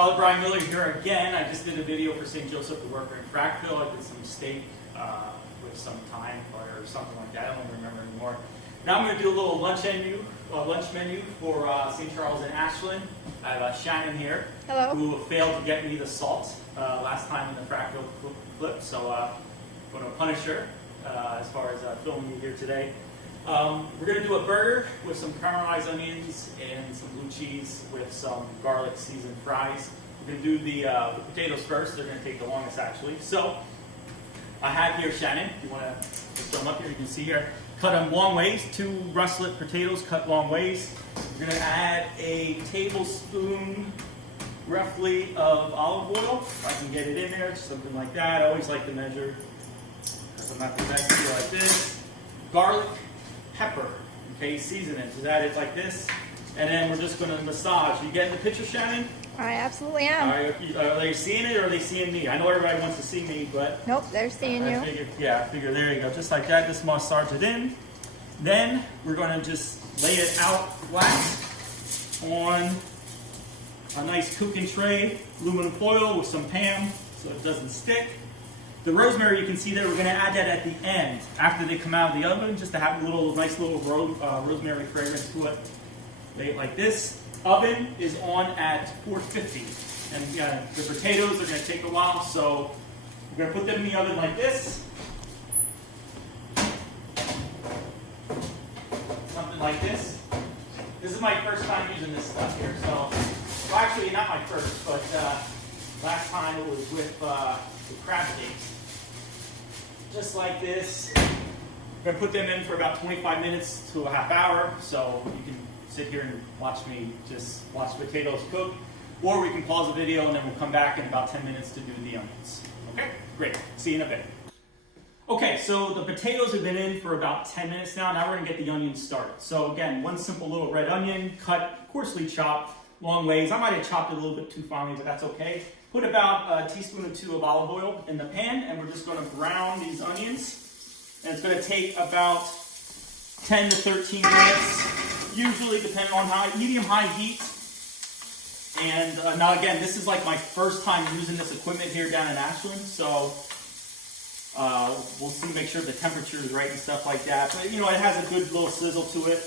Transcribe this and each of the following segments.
Father Brian Miller here again. I just did a video for St. Joseph the Worker in Frackville. I did some steak with some thyme or something like that. I don't remember anymore. Now I'm going to do a little lunch menu for St. Charles and Ashland. I have Shannon here. Hello. Who failed to get me the salt last time in the Frackville clip. So I'm going to punish her as far as filming you here today. We're going to do a burger with some caramelized onions and some blue cheese with some garlic seasoned fries. We're going to do the potatoes first. They're going to take the longest actually. So I have here Shannon. If you want to throw them up here, you can see here. Cut them long ways, 2 russet potatoes cut long ways. We're going to add a tablespoon roughly of olive oil. If I can get it in there, something like that. I always like to measure because I'm not the best here like this. Garlic, pepper, okay, season it. So that is like this. And then we're just going to massage. You getting the picture, Shannon? I absolutely am. Are they seeing it or are they seeing me? I know everybody wants to see me, but... Nope, they're seeing you. I figure, there you go. Just like that, just massage it in. Then we're going to just lay it out flat on a nice cooking tray, aluminum foil with some Pam so it doesn't stick. The rosemary you can see there, we're going to add that at the end after they come out of the oven just to have a nice little rosemary fragrance to it. Lay it like this. Oven is on at 450, and the potatoes are going to take a while, so we're going to put them in the oven like this. Something like this. This is my first time using this stuff here, so, well, actually not my first, but last time it was with the crab cakes. Just like this. We're going to put them in for about 25 minutes to a half hour, so you can sit here and watch me just watch potatoes cook, or we can pause the video and then we'll come back in about 10 minutes to do the onions. Okay, great. See you in a bit. Okay, so the potatoes have been in for about 10 minutes now. Now we're going to get the onions started. So again, one simple little red onion, cut, coarsely chopped, long ways. I might have chopped it a little bit too finely, but that's okay. Put about a teaspoon or 2 of olive oil in the pan, and we're just going to brown these onions. And it's going to take about 10 to 13 minutes, usually depending on medium-high heat. And now again, this is like my first time using this equipment here down in Ashland, so we'll see, make sure the temperature is right and stuff like that. But you know, it has a good little sizzle to it.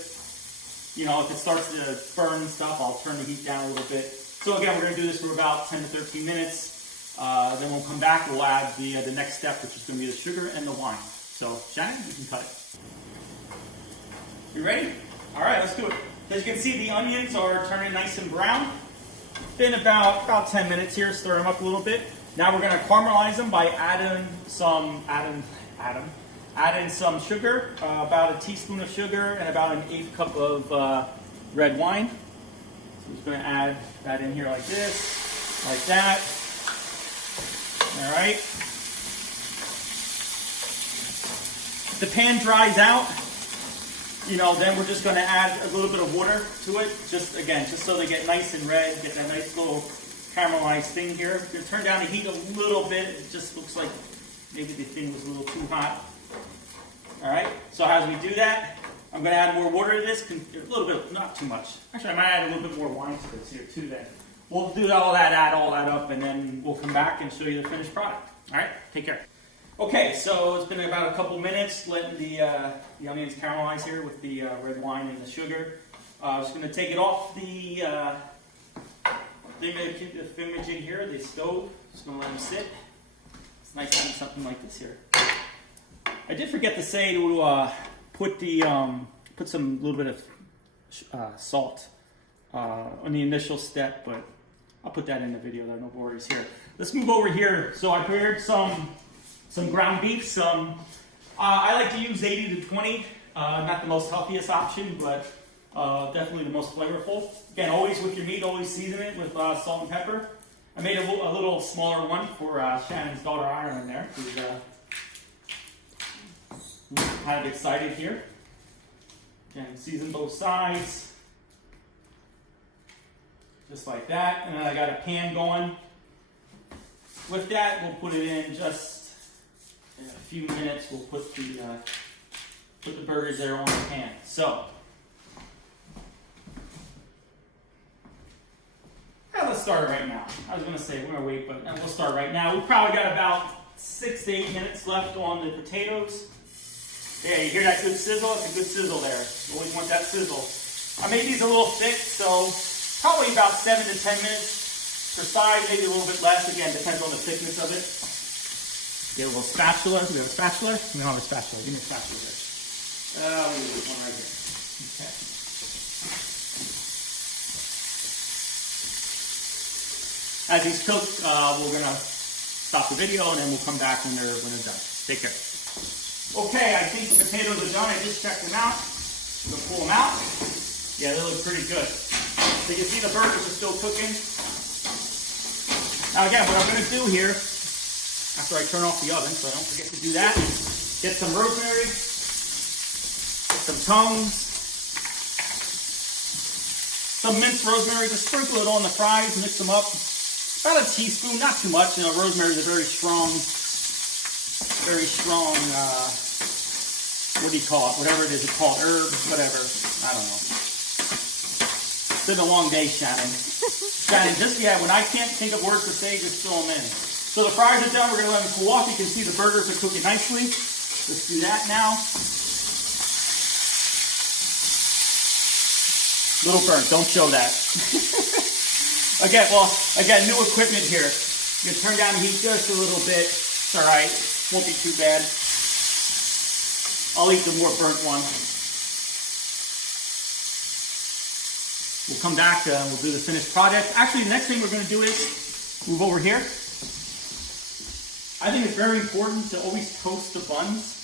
You know, if it starts to burn and stuff, I'll turn the heat down a little bit. So again, we're going to do this for about 10 to 13 minutes. Then we'll come back, we'll add the next step, which is going to be the sugar and the wine. So Shannon, you can cut it. You ready? All right, let's do it. As you can see, the onions are turning nice and brown. Been about 10 minutes here. Stir them up a little bit. Now we're going to caramelize them by adding some sugar, about a teaspoon of sugar, and about an 1/8 cup of red wine. So I'm just going to add that in here like this, like that. All right. If the pan dries out, you know, then we're just going to add a little bit of water to it, just so they get nice and red, get that nice little caramelized thing here. We're going to turn down the heat a little bit. It just looks like maybe the thing was a little too hot. All right, so as we do that, I'm going to add more water to this, a little bit, not too much. Actually, I might add a little bit more wine to this here too then. We'll do all that, add all that up, and then we'll come back and show you the finished product. All right, take care. Okay, so it's been about a couple minutes letting the onions caramelize here with the red wine and the sugar. I'm just going to take it off the thingamajig here, the stove. Just going to let them sit. It's nice having something like this here. I did forget to say to put some little bit of salt on the initial step, but I'll put that in the video. There are no worries here. Let's move over here. So I prepared some ground beef. I like to use 80 to 20. Not the most healthiest option, but definitely the most flavorful. Again, always with your meat, always season it with salt and pepper. I made a little smaller one for Shannon's daughter Ireland there, who's kind of excited here. Again, season both sides. Just like that. And then I got a pan going. With that, we'll put it in just in a few minutes. We'll put the burgers there on the pan. So let's start right now. I was gonna say we're gonna wait, but we'll start right now. We've probably got about 6 to 8 minutes left on the potatoes. Yeah, you hear that good sizzle? It's a good sizzle there. You always want that sizzle. I made these a little thick, so probably about 7 to 10 minutes per side, maybe a little bit less. Again, depends on the thickness of it. Get a little spatula. Do we have a spatula? We don't have a spatula. Give me a spatula there. We need this one right here. Okay. As these cook, we're gonna stop the video and then we'll come back when they're done. Take care. Okay, I think the potatoes are done. I just checked them out. I'm gonna pull them out. Yeah, they look pretty good. So you can see the burgers are still cooking. Now again, what I'm gonna do here, after I turn off the oven, so I don't forget to do that, get some rosemary, get some tongues, some minced rosemary, just sprinkle it on the fries, mix them up. About a teaspoon, not too much. You know, rosemary is a very strong, what do you call it? Whatever it is, it's called herb, whatever. I don't know. It's been a long day, Shannon. Shannon, when I can't think of words to say, just throw them in. So the fries are done. We're going to let them cool off. You can see the burgers are cooking nicely. Let's do that now. Little burnt. Don't show that. Again, new equipment here. You can turn down the heat just a little bit. It's all right. Won't be too bad. I'll eat the more burnt one. We'll come back and we'll do the finished product. Actually, the next thing we're going to do is move over here. I think it's very important to always toast the buns.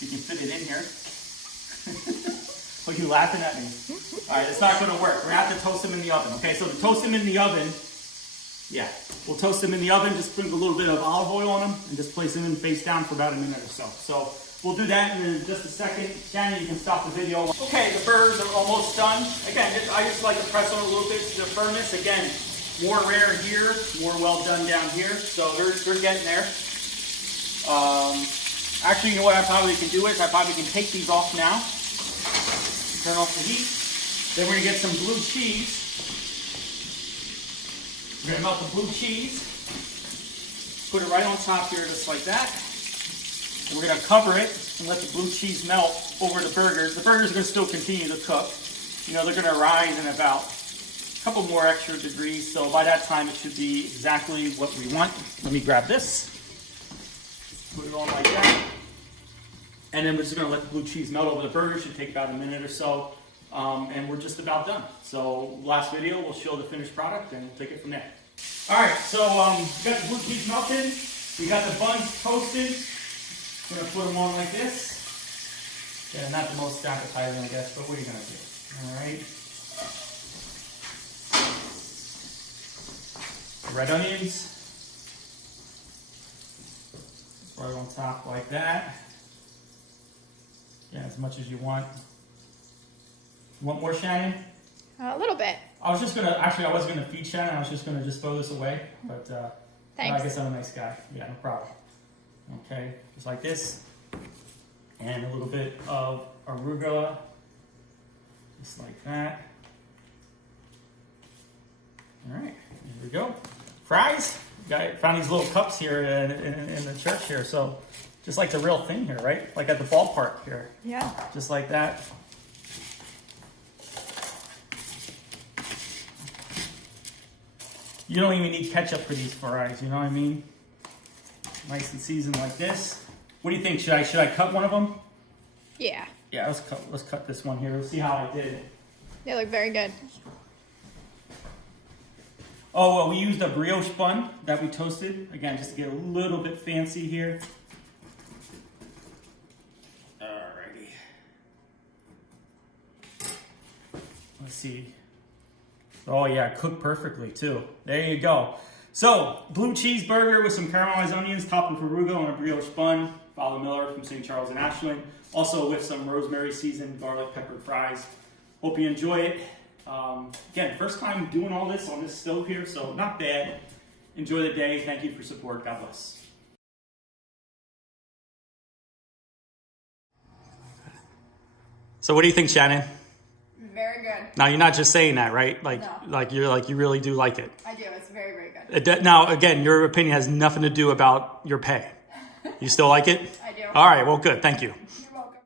You can fit it in here. Are you laughing at me? All right, it's not going to work. We're going to have to toast them in the oven. Okay, so to toast them in the oven, yeah, we'll toast them in the oven. Just sprinkle a little bit of olive oil on them and just place them in face down for about a minute or so. So we'll do that in just a second. Shannon, you can stop the video. Okay, the burgers are almost done. Again, I just like to press on a little bit to the firmness. Again, more rare here, more well done down here. So they're getting there. Actually, you know what I probably can do is I probably can take these off now. Turn off the heat. Then we're gonna get some blue cheese. We're gonna melt the blue cheese. Put it right on top here, just like that. And we're gonna cover it and let the blue cheese melt over the burgers. The burgers are gonna still continue to cook. You know, they're gonna rise in about a couple more extra degrees. So by that time, it should be exactly what we want. Let me grab this. Put it on like that. And then we're just going to let the blue cheese melt over the burger. Should take about a minute or so. And we're just about done. So last video, we'll show the finished product and we'll take it from there. All right, so we got the blue cheese melted. We got the buns toasted. I'm going to put them on like this. Yeah, not the most appetizing, I guess, but what are you going to do? All right. Red onions. Right on top like that. Yeah, as much as you want. You want more, Shannon? A little bit. I was just gonna feed Shannon. I was just gonna throw this away, but thanks. I guess I'm a nice guy. Yeah, no problem. Okay, just like this, and a little bit of arugula, just like that. All right, here we go. Fries. Found these little cups here in the church here, so. Just like the real thing here, right? Like at the ballpark here. Yeah. Just like that. You don't even need ketchup for these fries, you know what I mean? Nice and seasoned like this. What do you think? Should I cut one of them? Yeah. Yeah, let's cut this one here. Let's see how I did it. They look very good. Oh, well, we used a brioche bun that we toasted. Again, just to get a little bit fancy here. Alrighty. Let's see. Oh yeah, cooked perfectly too. There you go. So, blue cheeseburger with some caramelized onions, topped with arugula on a brioche bun. Father Miller from St. Charles in Ashland. Also with some rosemary seasoned garlic peppered fries. Hope you enjoy it. Again, first time doing all this on this stove here, so not bad. Enjoy the day. Thank you for support. God bless. So what do you think, Shannon? very good. Now you're not just saying that, right? No. You really do like it. I do. It's very, very good. Now, again, your opinion has nothing to do about your pay. You still like it? I do. All right. Well, good. Thank you.